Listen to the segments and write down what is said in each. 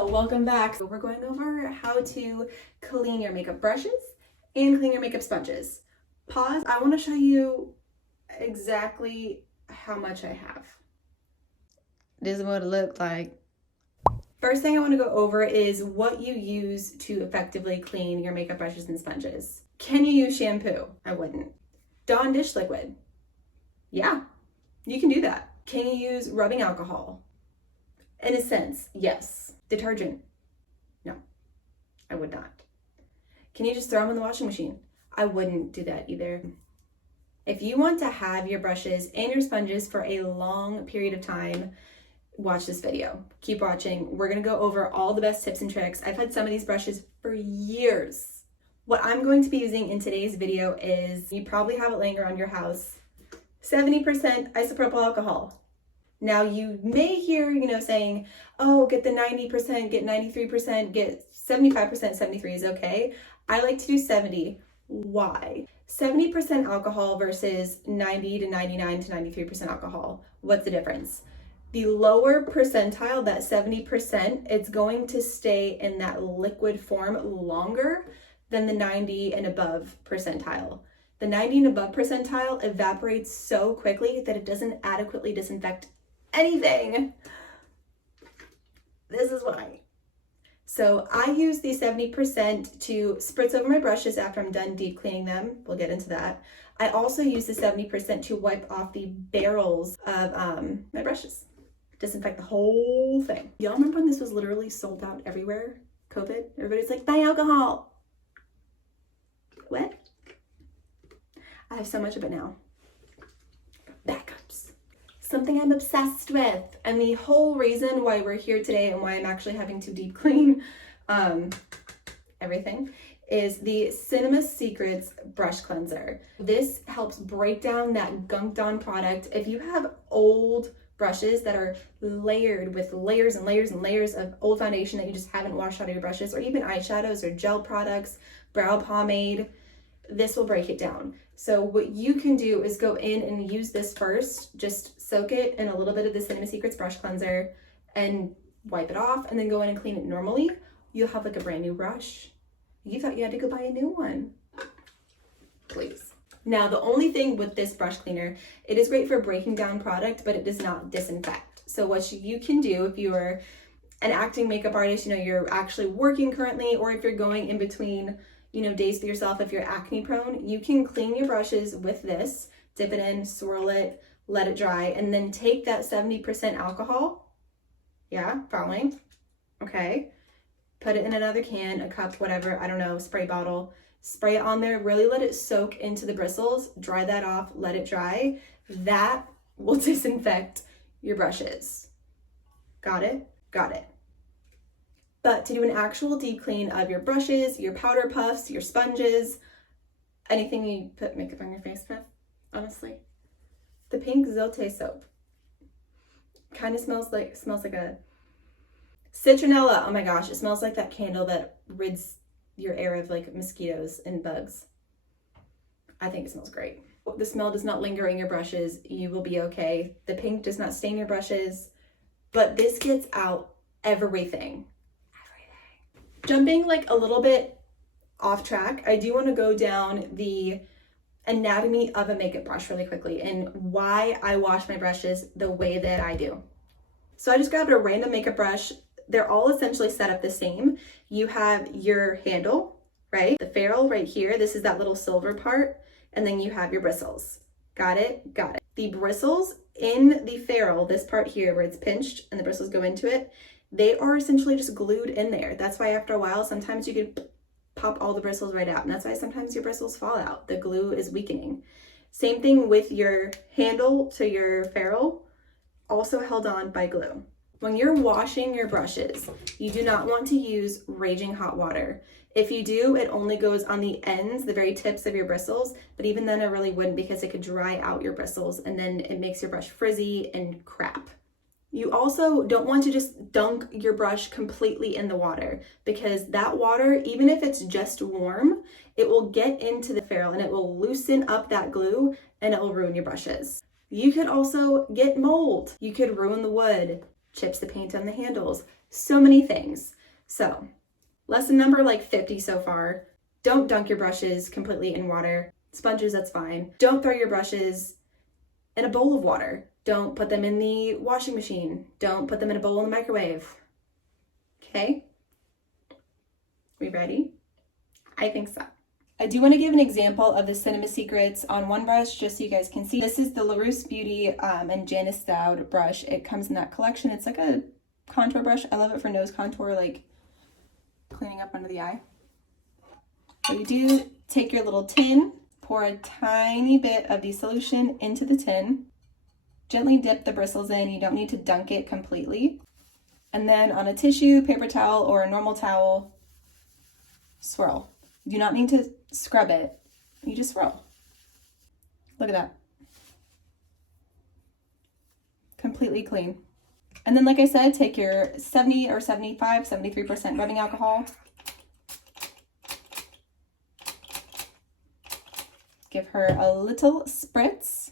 Hello, welcome back. So we're going over how to clean your makeup brushes and clean your makeup sponges. Pause. I want to show you exactly how much I have. This is what it looked like. First thing I want to go over is what you use to effectively clean your makeup brushes and sponges. Can you use shampoo? I wouldn't. Dawn dish liquid? Yeah, you can do that. Can you use rubbing alcohol? In a sense, yes. Detergent? No, I would not. Can you just throw them in the washing machine? I wouldn't do that either. If you want to have your brushes and your sponges for a long period of time, watch this video. Keep watching. We're gonna go over all the best tips and tricks. I've had some of these brushes for years. What I'm going to be using in today's video is, you probably have it laying around your house, 70% isopropyl alcohol. Now you may hear, saying, oh, get the 90%, get 93%, get 75%, 73 is okay. I like to do 70. Why? 70% alcohol versus 90 to 99 to 93% alcohol. What's the difference? The lower percentile, that 70%, it's going to stay in that liquid form longer than the 90 and above percentile. The 90 and above percentile evaporates so quickly that it doesn't adequately disinfect anything. This is why. So I use the 70% to spritz over my brushes after I'm done deep cleaning them. We'll get into that. I also use the 70% to wipe off the barrels of my brushes. Disinfect the whole thing. Y'all remember when this was literally sold out everywhere? COVID? Everybody's like, buy alcohol. What? I have so much of it now. Backups. Something I'm obsessed with, and the whole reason why we're here today and why I'm actually having to deep clean everything is the Cinema Secrets brush cleanser. This helps break down that gunked on product. If you have old brushes that are layered with layers and layers and layers of old foundation that you just haven't washed out of your brushes, or even eyeshadows or gel products, brow pomade, this will break it down. So what you can do is go in and use this first, just soak it in a little bit of the Cinema Secrets brush cleanser and wipe it off, and then go in and clean it normally. You'll have like a brand new brush. You thought you had to go buy a new one. Please. Now, the only thing with this brush cleaner, it is great for breaking down product, but it does not disinfect. So what you can do if you are an acting makeup artist, you're actually working currently, or if you're going in between days for yourself, if you're acne prone, you can clean your brushes with this, dip it in, swirl it, let it dry, and then take that 70% alcohol, yeah, following, okay, put it in another can, a cup, whatever, I don't know, spray bottle, spray it on there, really let it soak into the bristles, dry that off, let it dry. That will disinfect your brushes. Got it? Got it. But to do an actual deep clean of your brushes, your powder puffs, your sponges, anything you put makeup on your face with, honestly, the pink Zote soap kind of smells like a citronella. Oh my gosh, it smells like that candle that rids your air of like mosquitoes and bugs. I think it smells great. The smell does not linger in your brushes. You will be okay. The pink does not stain your brushes, but this gets out everything. Jumping like a little bit off track, I do want to go down the anatomy of a makeup brush really quickly and why I wash my brushes the way that I do. So I just grabbed a random makeup brush. They're all essentially set up the same. You have your handle, right? The ferrule right here, this is that little silver part, and then you have your bristles. Got it? Got it. The bristles in the ferrule, this part here where it's pinched and the bristles go into it, they are essentially just glued in there. That's why after a while, sometimes you can pop all the bristles right out. And that's why sometimes your bristles fall out. The glue is weakening. Same thing with your handle to your ferrule, also held on by glue. When you're washing your brushes, you do not want to use raging hot water. If you do, it only goes on the ends, the very tips of your bristles, but even then I really wouldn't, because it could dry out your bristles and then it makes your brush frizzy and crap. You also don't want to just dunk your brush completely in the water, because that water, even if it's just warm, it will get into the ferrule and it will loosen up that glue and it will ruin your brushes. You could also get mold. You could ruin the wood, chips the paint on the handles. So many things. So lesson number like 50 so far. Don't dunk your brushes completely in water. Sponges, that's fine. Don't throw your brushes in a bowl of water. Don't put them in the washing machine. Don't put them in a bowl in the microwave. Okay? We ready? I think so. I do want to give an example of the Cinema Secrets on one brush just so you guys can see. This is the LaRousse Beauty and Janice Dowd brush. It comes in that collection. It's like a contour brush. I love it for nose contour, like cleaning up under the eye. What you do, take your little tin, pour a tiny bit of the solution into the tin, gently dip the bristles in. You don't need to dunk it completely. And then on a tissue, paper towel, or a normal towel, swirl. You do not need to scrub it. You just swirl. Look at that. Completely clean. And then, like I said, take your 70 or 75, 73% rubbing alcohol. Give her a little spritz.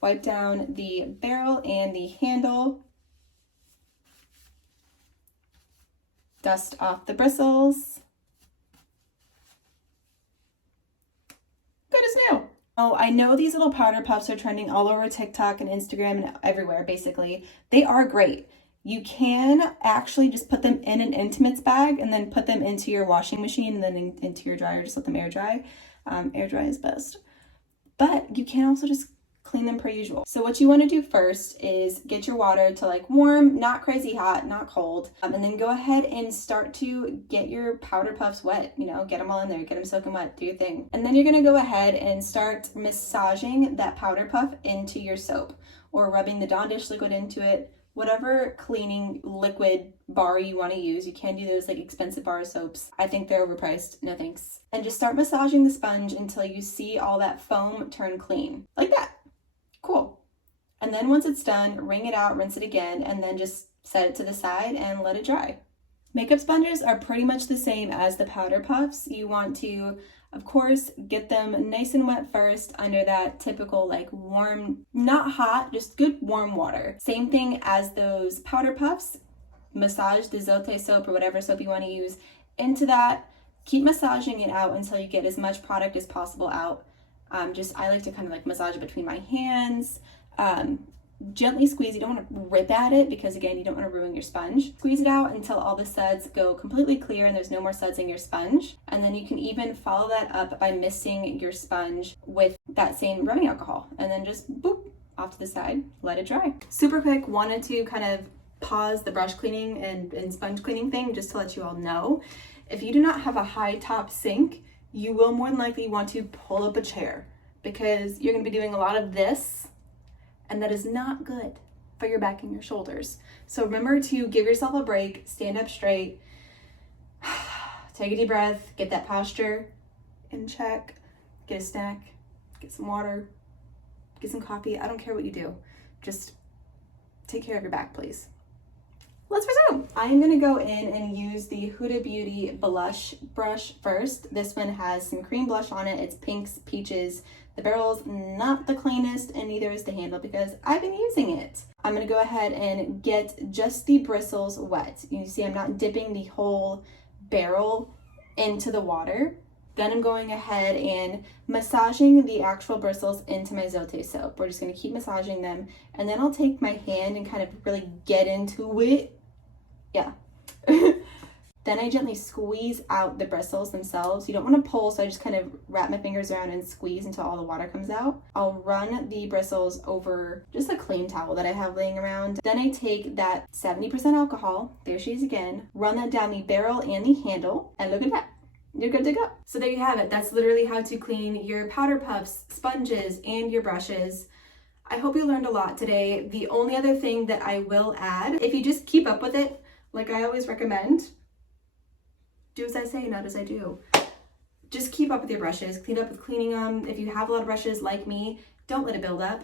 Wipe down the barrel and the handle. Dust off the bristles. Good as new. Oh, I know these little powder puffs are trending all over TikTok and Instagram and everywhere, basically. They are great. You can actually just put them in an Intimates bag and then put them into your washing machine and then into your dryer. Just let them air dry. Air dry is best. But you can also just clean them per usual. So what you want to do first is get your water to like warm, not crazy hot, not cold, and then go ahead and start to get your powder puffs wet, you know, get them all in there, get them soaking wet, do your thing. And then you're going to go ahead and start massaging that powder puff into your soap or rubbing the Dawn dish liquid into it, whatever cleaning liquid bar you want to use. You can do those like expensive bar soaps. I think they're overpriced. No thanks. And just start massaging the sponge until you see all that foam turn clean. Like that. Cool. And then once it's done, wring it out, rinse it again, and then just set it to the side and let it dry. Makeup sponges are pretty much the same as the powder puffs. You want to, of course, get them nice and wet first under that typical like warm, not hot, just good warm water. Same thing as those powder puffs. Massage the Zote soap or whatever soap you want to use into that. Keep massaging it out until you get as much product as possible out. I like to kind of like massage it between my hands, gently squeeze. You don't want to rip at it because again, you don't want to ruin your sponge. Squeeze it out until all the suds go completely clear and there's no more suds in your sponge. And then you can even follow that up by misting your sponge with that same rubbing alcohol and then just boop off to the side, let it dry. Super quick, wanted to kind of pause the brush cleaning and sponge cleaning thing just to let you all know. If you do not have a high top sink, you will more than likely want to pull up a chair because you're going to be doing a lot of this, and that is not good for your back and your shoulders. So remember to give yourself a break, stand up straight, take a deep breath, get that posture in check, get a snack, get some water, get some coffee. I don't care what you do. Just take care of your back, please. Let's resume. I am going to go in and use the Huda Beauty blush brush first. This one has some cream blush on it. It's pinks, peaches. The barrel's not the cleanest and neither is the handle because I've been using it. I'm going to go ahead and get just the bristles wet. You see I'm not dipping the whole barrel into the water. Then I'm going ahead and massaging the actual bristles into my Zote soap. We're just going to keep massaging them and then I'll take my hand and kind of really get into it. Yeah. Then I gently squeeze out the bristles themselves. You don't want to pull, so I just kind of wrap my fingers around and squeeze until all the water comes out. I'll run the bristles over just a clean towel that I have laying around. Then I take that 70% alcohol, there she is again, run that down the barrel and the handle, and look at that. You're good to go. So there you have it. That's literally how to clean your powder puffs, sponges, and your brushes. I hope you learned a lot today. The only other thing that I will add, if you just keep up with it, like I always recommend, do as I say, not as I do. Just keep up with your brushes, clean up with cleaning them. If you have a lot of brushes like me, don't let it build up.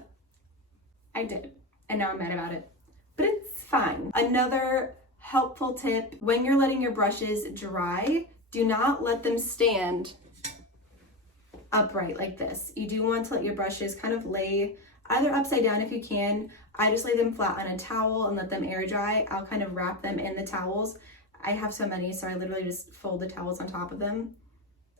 I did, and now I'm mad about it, but it's fine. Another helpful tip, when you're letting your brushes dry, do not let them stand upright like this. You do want to let your brushes kind of lay either upside down if you can, I just lay them flat on a towel and let them air dry. I'll kind of wrap them in the towels. I have so many, so I literally just fold the towels on top of them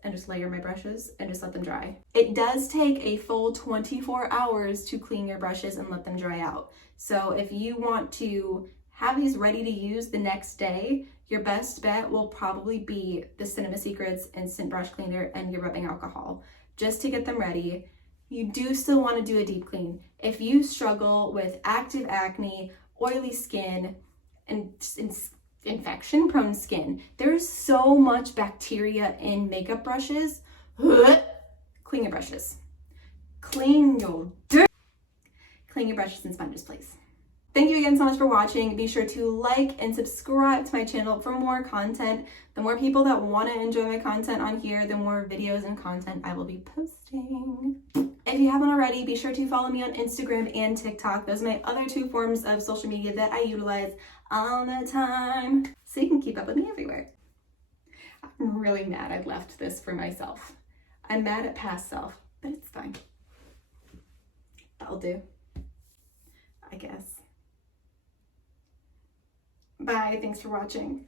and just layer my brushes and just let them dry. It does take a full 24 hours to clean your brushes and let them dry out. So if you want to have these ready to use the next day, your best bet will probably be the Cinema Secrets Instant Brush Cleaner and your rubbing alcohol, just to get them ready. You do still want to do a deep clean. If you struggle with active acne, oily skin, and infection-prone skin, there's so much bacteria in makeup brushes. Clean your brushes. Clean your brushes and sponges, please. Thank you again so much for watching. Be sure to like and subscribe to my channel for more content. The more people that want to enjoy my content on here, the more videos and content I will be posting. If you haven't already, be sure to follow me on Instagram and TikTok. Those are my other 2 forms of social media that I utilize all the time, so you can keep up with me everywhere. I'm really mad I left this for myself. I'm mad at past self, but it's fine. That'll do, I guess. Bye, thanks for watching.